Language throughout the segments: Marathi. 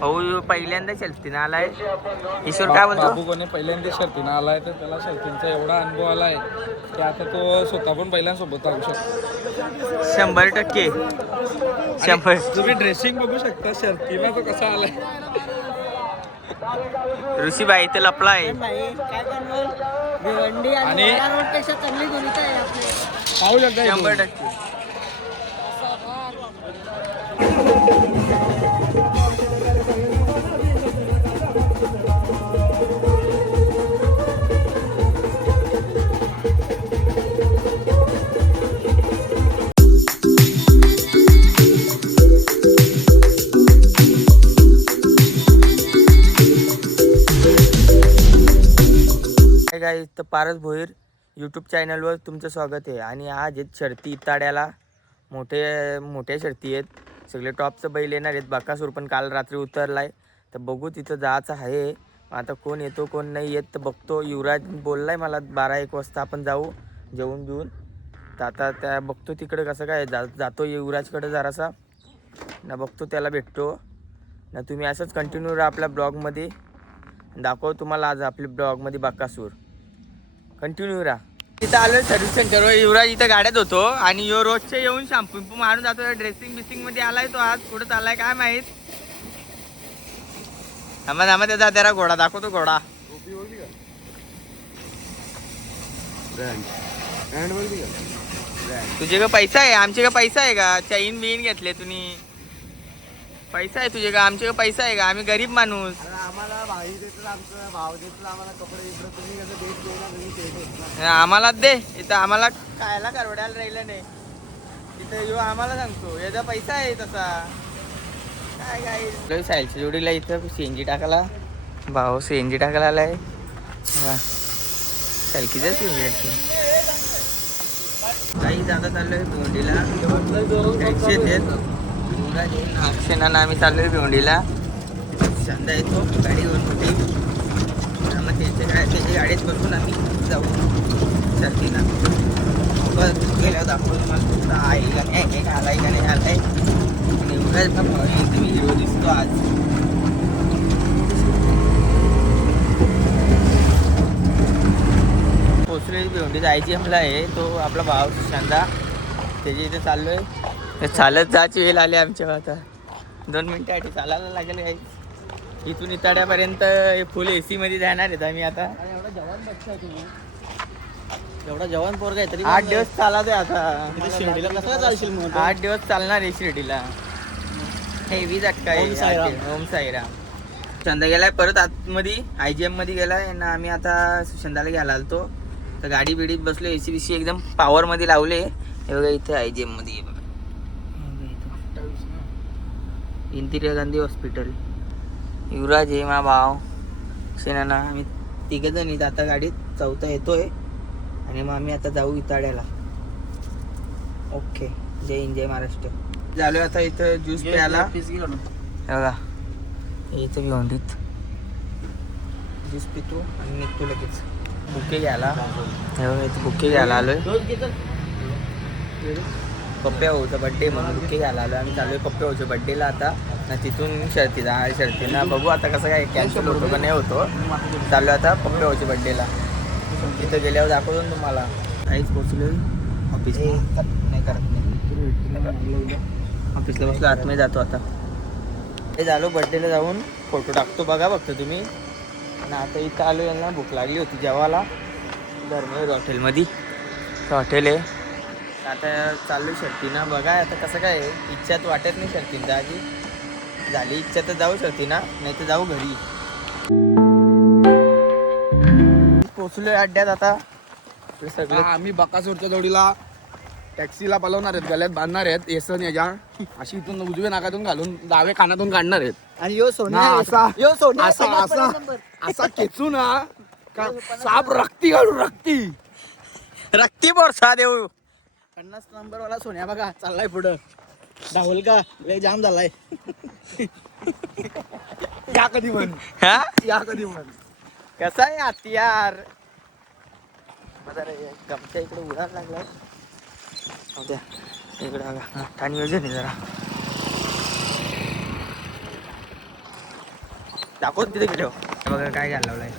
भाऊ पहिल्यांदा शर्तीनं आलाय. ईश्वर काय बोलतो? बाबू कोणी पहिल्यांदा शर्तीनं आलाय तर त्याला शर्तींचा एवढा अनुभव आलाय की आता तो स्वतः पण पहिल्यांसोबत लागू शकतो. 100%. 100. तुम्ही ड्रेसिंग बघू शकता शर्तीला तो कसा आलाय. ऋषीबाई इथे लपला आहे. आणि पाहू शकता 100%. गाईस, तर पारस भोईर यूट्यूब चॅनलवर तुमचं स्वागत आहे. आणि आज आहेत शर्ती इताड्याला. मोठ्या शर्ती आहेत. सगळे टॉपचं बैल येणार आहेत. बकासूर पण काल रात्री उतरलाय. तर बघू तिथं जायचं आहे. आता कोण येतो कोण नाही येत तर बघतो. युवराज बोललाय मला 12-1 वाजता आपण जाऊ जेवून घेऊन. तर आता त्या बघतो तिकडे कसं काय जातो युवराजकडे जरासा ना, बघतो त्याला भेटतो ना. तुम्ही असंच कंटिन्यू राहा आपल्या ब्लॉगमध्ये. दाखव तुम्हाला आज आपल्या ब्लॉगमध्ये बकासूर. कंटिन्यू राहा. इथं आलो सर्व्हिस सेंटरवर. युवराज इथं गाड्यात होतो आणि यो रोजचे येऊन शॅम्पू मारून जातो. ड्रेसिंग बिसिंग मध्ये आलाय तो आज. कुठं चाललाय काय माहित. थांबा त्याचा जरा घोडा दाखवतो. घोडा तुझे का पैसा आहे? आमचे का पैसा आहे का? चैन बिन घेतले तुम्ही? पैसा आहे तुझे का? आमचे का पैसा आहे का? आम्ही गरीब माणूस. आम्हाला भाई देतात, आमचा भाव देतात आम्हाला कपडे इकडे. तुम्ही कसं देत नाही. आम्हाला दे. इथं आम्हाला खायला करवड्याला राहिलं नाही. इथं यो आम्हाला सांगतो याचा पैसा आहे तसा. काय सायलच्या जोडीला इथं सीएनजी टाकायला. भाऊ सीएनजी टाकायला आलाय. सायकीचा सीएनजी टाकतो. काही जाता चाललोय भिवंडीला. अक्षयना आम्ही चाललोय भिवंडीला. शांदा येतो गाडी घेऊन मोठी. मग त्याची गाडीच बसून आम्ही जाऊ शर्तीला. गेल्यावर दाखवून मला आईला नाही आलाय का नाही आलाय. एकदम हिरो दिसतो आज. पोचले भिवंडी जायची आपला आहे. तो आपला भाव शांदा त्याच्या इथे चाललोय. चालत जायची वेळ आली आमच्या. आता 2 मिनिटासाठी चालायला लागेल काही. इथून इताड्यापर्यंत फुल AC मध्ये जाणार आहेत आम्ही आता. एवढा जवान बच्चा आहे तुम्ही. एवढा जवान पोरगा आहे तरी 8 दिवस चालायचं आता. शिर्डीला कसं चालशील मग? 8 दिवस चालणार आहे शिर्डीला. हेवी झटका आहे. ओम साईराम. चंदा गेलाय परत आतमध्ये IGM मध्ये गेलाय ना. आम्ही आता चंदाला घ्यायला आलतो. तर गाडी बिडीत बसलो. AC BC एकदम पॉवर मध्ये लावले. हे बघा इथे IGM मध्ये बघा. इंदिरा गांधी हॉस्पिटल. युवराज हे मा भाव सेना. आम्ही 3 जण आहेत आता गाडीत. 4था येतोय आणि मग आम्ही आता जाऊ इताड्याला. ओके. जय हिंद जय महाराष्ट्र. झालो आता इथं ज्यूस प्यायला. बघा इथं भिवंडीत ज्यूस पितो आणि निघतो लगेच. बुके घ्यायला. इथं बुके घ्यायला आलोय. पप्प्या भाऊचा बड्डे म्हणून बुके घ्यायला आलो. आम्ही चालू आहे पप्प्या भाऊच्या बड्डेला आता ना. तिथून शर्तीना बघू आता कसं काय कॅन्सल होतो का नाही होतो. चालू आता पप्प्या भाऊच्या बड्डेला. तिथं गेल्यावर दाखवतो ना तुम्हाला. काहीच पोचलो ऑफिसला. नाही करत नाही. ऑफिसला बसलो आतमध्ये जातो आता. हे झालो बड्डेला जाऊन फोटो टाकतो बघा फक्त तुम्ही. आणि आता इथं आलो. यांना भूक लागली होती जेवायला धर्मेर हॉटेलमध्ये. हॉटेल आहे. आता चाललो शर्तीना. बघा आता कसं काय इच्छा तर वाटत नाही शर्तींचा. आधी झाली इच्छा तर जाऊ शर्तीना, नाही तर जाऊ घरी. पोचलोय अड्ड्यात आता. सगळं आम्ही बकासूरच्या जोडीला टॅक्सीला पलवणार आहेत. गळ्यात बांधणार आहेत. येसन याच्या अशी इथून उजव्या नाकातून घालून डावे कानातून काढणार आहेत. आणि यो सोन्या असा खेचू ना का साप रक्ती काढू. रक्ती बोरसा देऊ. 50 नंबर वाला सोन्या बघा चाललाय पुढं. धावल का लय जाम झालाय. या कधी म्हण. कसा आहे हत्यार. गमच्या इकडे उडायला लागलाय. इकडे बघा ठाणी योजन आहे जरा. दाखव तिथे गेलो बघा काय घालवलंय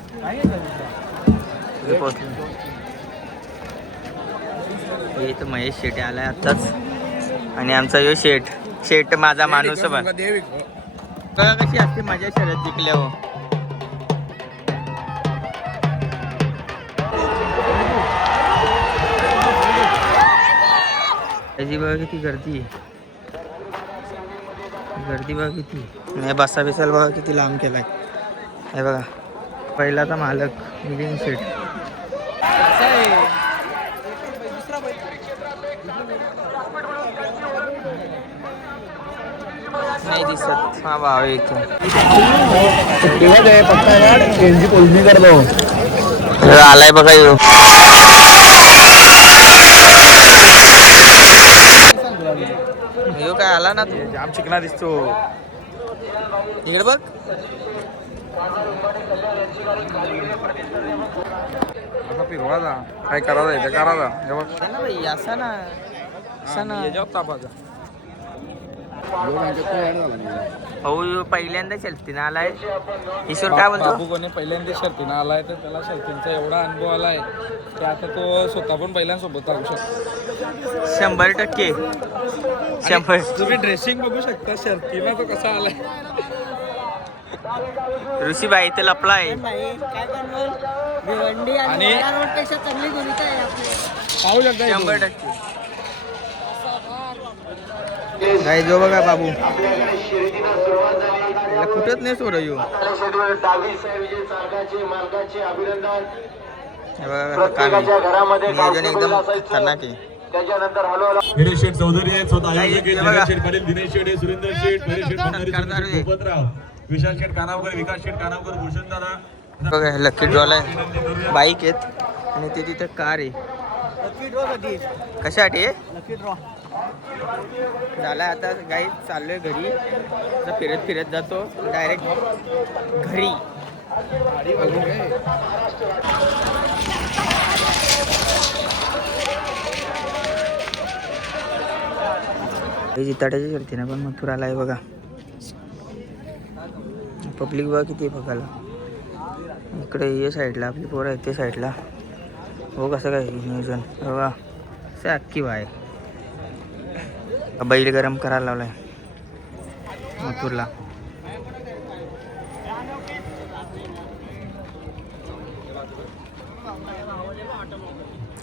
हे तर महेश शेट आलाय आत्ताच आणि आमचा यो शेट माझा माणूस बघा कशी असते माझ्या शर्यत जिंकल्या हो त्याची बघा किती गर्दी बघा किती नाही बसा बिसाल बघा किती लांब केलाय हे बघा पहिलाचा मालक मिलिंद शेट नाही दिसत हा भाव इथून आलाय बघा येऊ काय आला ना तू जाम चिकना दिसतो इकडे बघ असा फिरवाचा काय करायचा इथे करायचा हे बघ ना भाई असा ना याच्यावर तापाचा हो पहिल्यांदा शर्तीनं आलाय ईश्वर काय बोलतो बाबू कोणी पहिल्यांदा शर्तीनं आलाय तर त्याला शर्तींचा एवढा अनुभव आलाय की आता तो स्वतः पण पहिल्यांसोबत लागू शकतो 100% 100 तुम्ही ड्रेसिंग बघू शकता शर्तीला तो कसा आलाय ऋषीबाई इथे लपलाय आणि पाहू शकता 100% काय जो बघा बाबू कुठंच नाही सोड येऊ नियोजन एकदम खतरनाक आहे गणेश शेठ चौधरी आहेत स्वतः आयोजक आहेत जगन शेठ पाटील दिनेश शेठ सुरेंद्र शेठ परेश शेठ भंडारी भूपतराव विशाल शेठ कानावकर विकास शेठ कानावकर भूषण दादा बघा लकी ड्रॉला आहे बाईक आहेत आणि ते तिथे कार आहे कशासाठी आहे झाला आता गाई चाललोय घरी आता फिरत जातो डायरेक्ट घरी जिताड्याच्या शर्तीनं पण मथुर आलाय बघा पब्लिक बघा किती बघायला इकडे हे साईडला आपली पोरं आहेत ते साईडला हो कसं काय नियोजन बघा असं अख्खी बाय बैल गरम करायला लावलाय मथुरला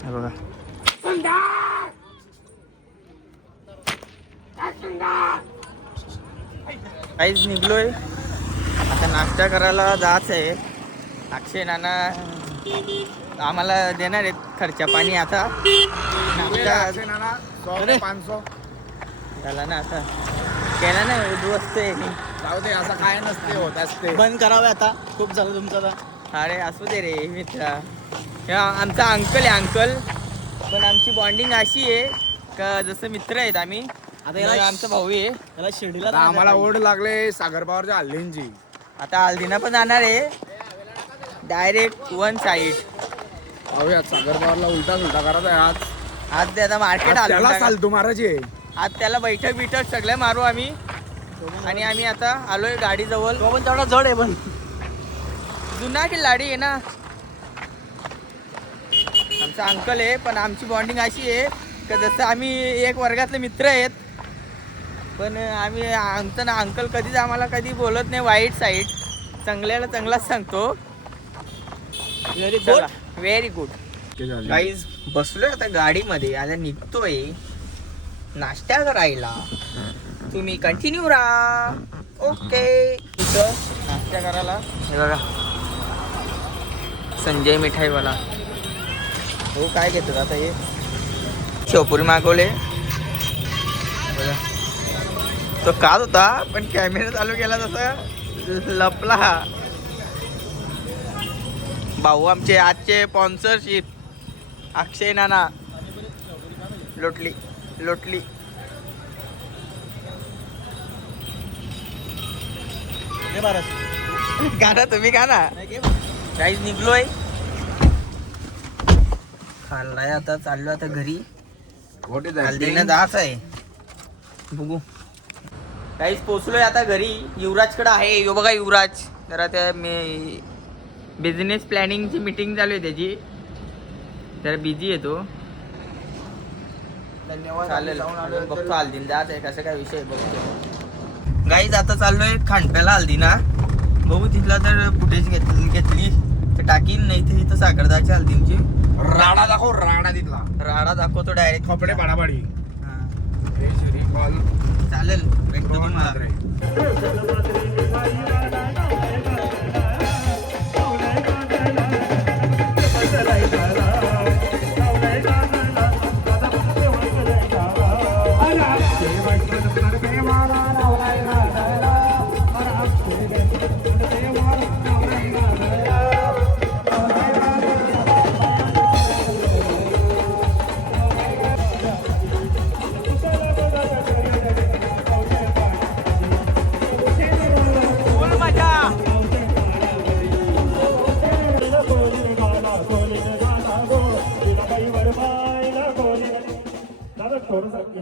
हे बघा काहीच निघलोय आता नाश्ता करायला जायचं आहे अक्षय नाना आम्हाला देणार आहेत खर्चा पाणी आता नाश्ता 500 झाला ना आता केला ना उद्ध्वस्त आहे जाऊ दे असं काय नसते होत असते बंद करावे आता खूप झालं तुमचं आता अरे असू दे रे मित्रा आमचा अंकल आहे अंकल पण आमची बॉन्डिंग अशी आहे का जसं मित्र आहेत आम्ही आता याला आमचा भाऊ आहे त्याला शिर्डीला आम्हाला ओढ लागले सागर पवारच्या हल्लींची आता हल्दीना पण जाणार आहे डायरेक्ट वन साईड पाहूया सागर पवारला उलटा करायचा आहे आज ते आता मार्केट त्याला आलो चालतो महाराज आहे आज त्याला बैठक सगळं मारू आम्ही आणि आम्ही आता आलोय गाडी जवळ तो पण तेवढा जड आहे पण जुना खिल्लाडी आहे ना आमचा अंकल आहे पण आमची बॉन्डिंग अशी आहे का जसं आम्ही एक वर्गातले मित्र आहेत पण आम्ही आमचं ना अंकल कधीच आम्हाला कधी बोलत नाही वाईट साईड चांगल्याला चांगलाच सांगतो व्हेरी गुड गाईज बसलोय आता गाडीमध्ये आता निघतोय नाश्ता करायला तुम्ही कंटिन्यू राहा ओके तिथं नाश्ता करायला हे बघा संजय मिठाईवाला हो काय घेतात आता हे शेवपुरी मागवले बघा तो काच होता पण कॅमेरा चालू केला तसा लपला भाऊ आमचे आजचे स्पॉन्सरशिप अक्षय नाना लोटली गाणं तुम्ही गाणा काहीच निघलोय खाल्लाय आता चाललो आता घरी हल्दीनं जायचं आहे बघू काहीच पोचलोय आता घरी. युवराजकडे आहे. यो बघा युवराज. जरा त्या मी बिझनेस प्लॅनिंगची मीटिंग चालू आहे त्याची. जरा बिझी आहे तो. धन्यवाद. चालेल बघतो हल्दीन जात आहे कसं काय विषय बघतो. गाईज आता चाललोय खांडप्याला हल्दीना. बघू तिथला जर फुटेज घेतली तर टाकीन, नाही तर इथं साखरदाची हल्दींची राडा दाखव, राडा तिथला राडा दाखवतो डायरेक्ट. कपडे पाडापाडी. चालेल भेटतो तुम्हाला.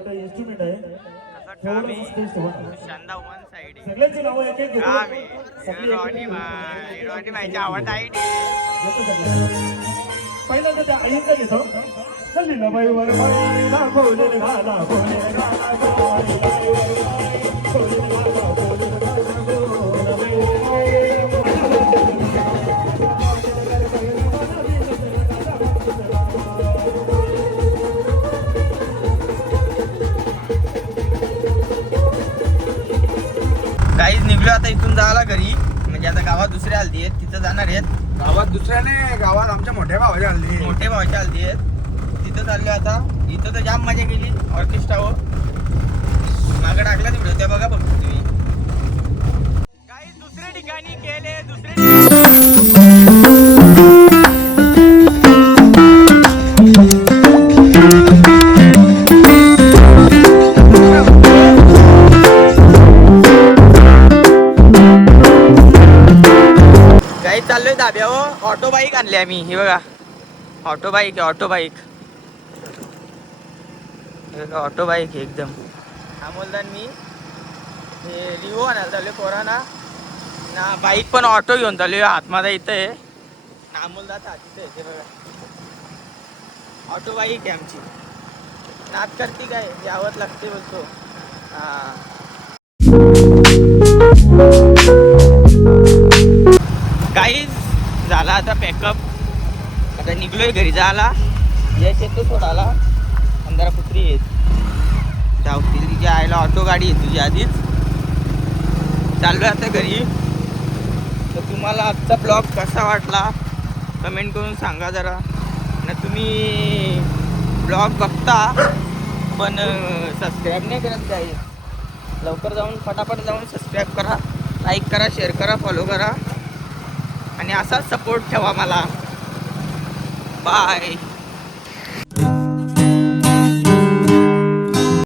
इंस्ट्रुमेंट आहे. शांदा वन साइड सगळ्यांची नावं एक एक घेतो. पहिल्यांदा त्या आईचं घेतो. लीलाबाई वर बाईला बोले घाला, बोले घाला, बोले घाला, बोले काहीच निघलो आता इथून जायला घरी. म्हणजे आता गावात दुसरे हल्दी आहेत तिथं जाणार आहेत. गावात दुसऱ्याने, गावात आमच्या मोठ्या भावाची हल्दी. मोठे भावाची हल्दी आहेत तिथं चाललो आता. इथं तर जाम मजा केली ऑर्केस्ट्रावर. मागं टाकला तिकडे त्या बघा फक्त तुम्ही. काही दुसऱ्या ठिकाणी गेले दुसरे चाललोय धाब्यावर. ऑटो बाईक आणली आम्ही. हे बघा ऑटो बाईक आहे. ऑटो बाईक ऑटो बाईक आहे एकदम. अमोलदान मी हे रिओ आणायला चाललोय पोरांना ना. बाईक पण ऑटो घेऊन चाललोय. हात माझा इथं आहे. अमोलदाचा हात इथं आहे. ते बघा ऑटो बाईक आहे आमची. नाद करते काय यावंच लागते बोलतो. हां काहीच झाला आता पॅकअप. आता निघलोय घरी जायला. जयच येतो सोडायला. अंधारा पुत्री येत धावतील तिच्या आईला. ऑटो गाडी आहे तुझी आधीच. चाललोय आता घरी. तर तुम्हाला आजचा ब्लॉग कसा वाटला कमेंट करून सांगा जरा. ना तुम्ही ब्लॉग बघता पण सबस्क्राईब नाही करत काही. लवकर जाऊन फटाफट जाऊन सबस्क्राईब करा, लाईक करा, शेअर करा, फॉलो करा आणि असाच सपोर्ट ठेवा मला. बाय.